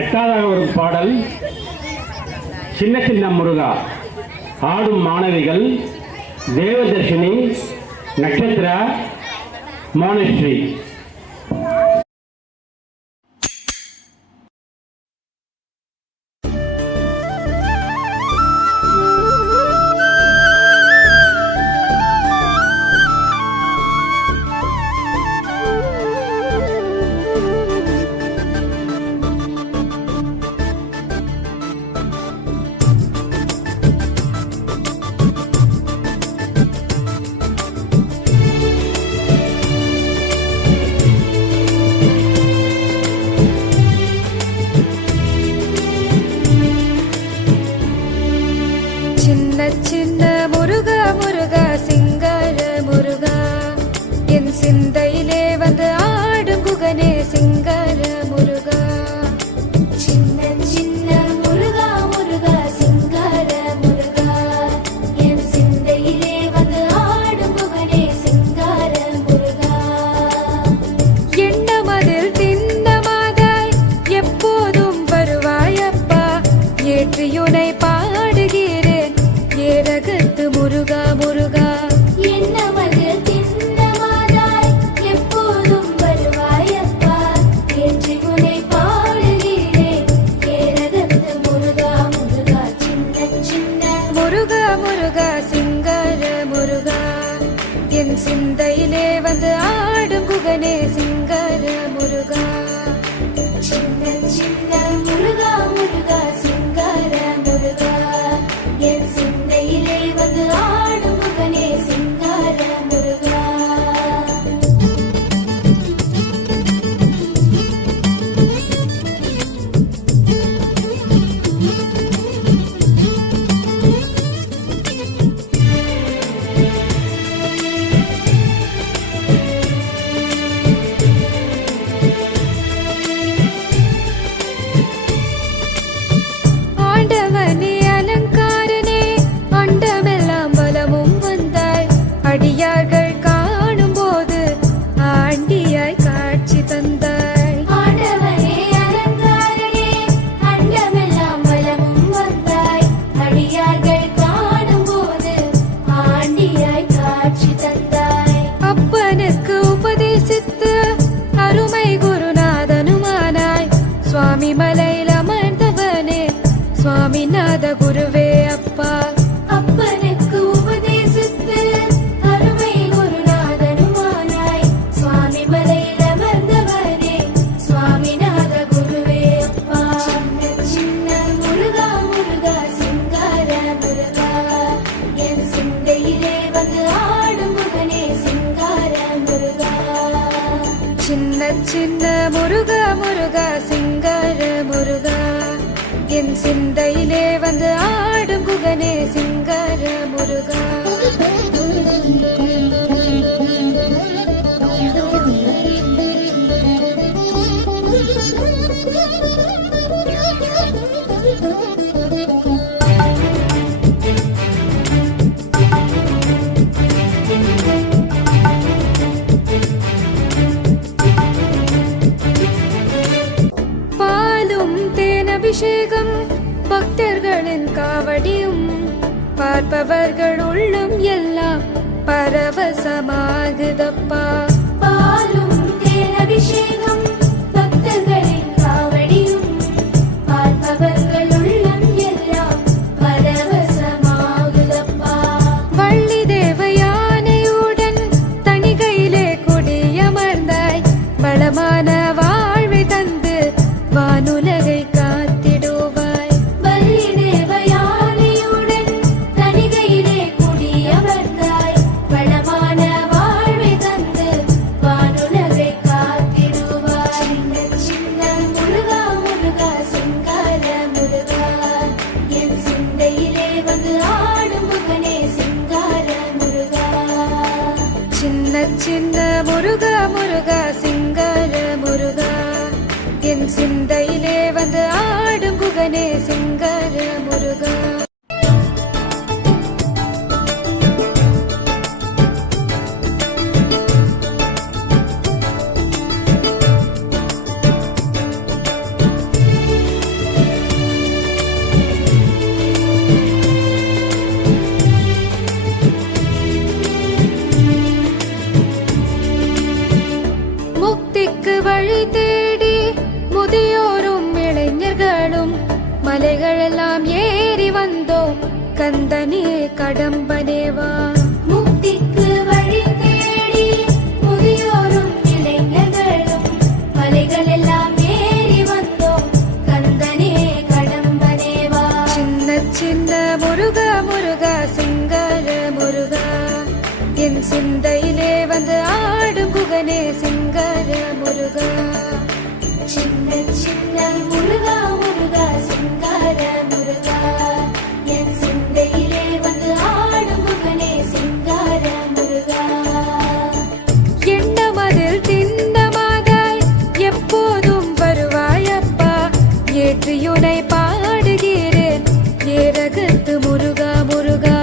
எட்டாவதாக வரும் பாடல் சின்ன சின்ன முருகா. ஆடும் மாணவிகள் தேவதர்ஷினி, நட்சத்திரா, மோனஸ்ரீ. சின்ன முருகா முருகா சிங்கார முருகா, என் சிந்தையிலே வந்து ஆடும் குகனே சிங்கார முருகா. சின்ன சின்ன முருகா முருகா சிங்கார முருகா, என் சிந்தையிலே வந்து ஆடும் குகனே சிங்கார முருகா. எண்ணமதில் திண்ணமாதாய் எப்போதும் வருவாயப்பா, ஏற்றியுனை பாடுகிறேன் ஏரகத்து முருகா முருகா. என்னமதில் திண்ணமாதாய் எப்போதும் வருவாயப்பா, ஏற்றி உனை பாடுகிறேன் ஏரகத்து முருகா முருகா. சின்ன சின்ன முருகா முருகா சிங்கார முருகா, என் சிந்தையிலே வந்து ஆடும் குகனே சிங்கார முருகா. சின்ன சின்ன முருகா முருகா சிங்கார முருகா, என் சிந்தையிலே வந்து ஆடும் குகனே சிங்கார முருகா. ஆண்டவனே அலங்காரனே, அண்டமெல்லாம் பலமும் வந்தாய், அடியார்கள் காணும் போது ஆண்டியாய் காட்சி தந்தாய். ஆண்டவனே அலங்காரனே, அண்டமெல்லாம் பலமும் வந்தாய், அடியார்கள் காணும் போது ஆண்டியாய் காட்சி தந்தாய். அப்பனுக்கு உபதேசித்து அருமை குருநாதனுமானாய், சுவாமி மலையில் அமர்ந்தவனே சுவாமிநாத குருவே அப்பா. அப்பனுக்கு உபதேசித்து அருமை குருநாதனுமானாய், சுவாமி மலையில் அமர்ந்தவனே சுவாமிநாத குருவே அப்பா. சின்ன சின்ன முருகா முருகா சிங்கார முருகா, என் சிந்தையிலே வந்து ஆடும் குகனே சிங்கார முருகா. சின்ன சின்ன முருகா முருகா சிங்கார முருகா, என் சிந்தையிலே வந்து ஆடும் குகனே சிங்கார முருகா. பாலும் தேனபிஷேகம் பக்தர்களின் காவடியும், பார்ப்பவர்கள் உள்ளும் எல்லாம் பரவசமாகுதப்பா. பாலும் தேனபிஷேகம் பக்தர்களின் காவடியும், பார்ப்பவர்கள் உள்ளம் எல்லாம் பரவசமாகுதப்பா. வள்ளி தேவயானையுடன் தணிகையிலே குடியமர்ந்தாய், வளமான வாழ்வை தந்து வானுலகை காத்திடுவாய். வள்ளி தேவயானையுடன் தணிகையிலே குடியமர்ந்தாய், வளமான வாழ்வை தந்து கந்தனே கடம்பனேவா. முக்திக்கு வழி தேடி முதியோரும் இளைஞர்களும் மலைகள் எல்லாம் ஏறி வந்தோம் கந்தனே கடம்பனேவா. சின்ன சின்ன முருகா முருகா சிங்கார முருகா, என் சிந்தையிலே வந்து ஆடும் குகனே சிங்கார முருகா. சின்ன சின்ன முருகா முருகா சிங்கார முருகா, என் சிந்தையிலே வந்து ஆடும் முகனே சிங்கார முருகா. எண்ணமதில் திண்ணமாகாய் எப்போதும் வருவாயப்பா, ஏற்றியுனை பாடுகிறேன் ஏரகத்து முருகா முருகா.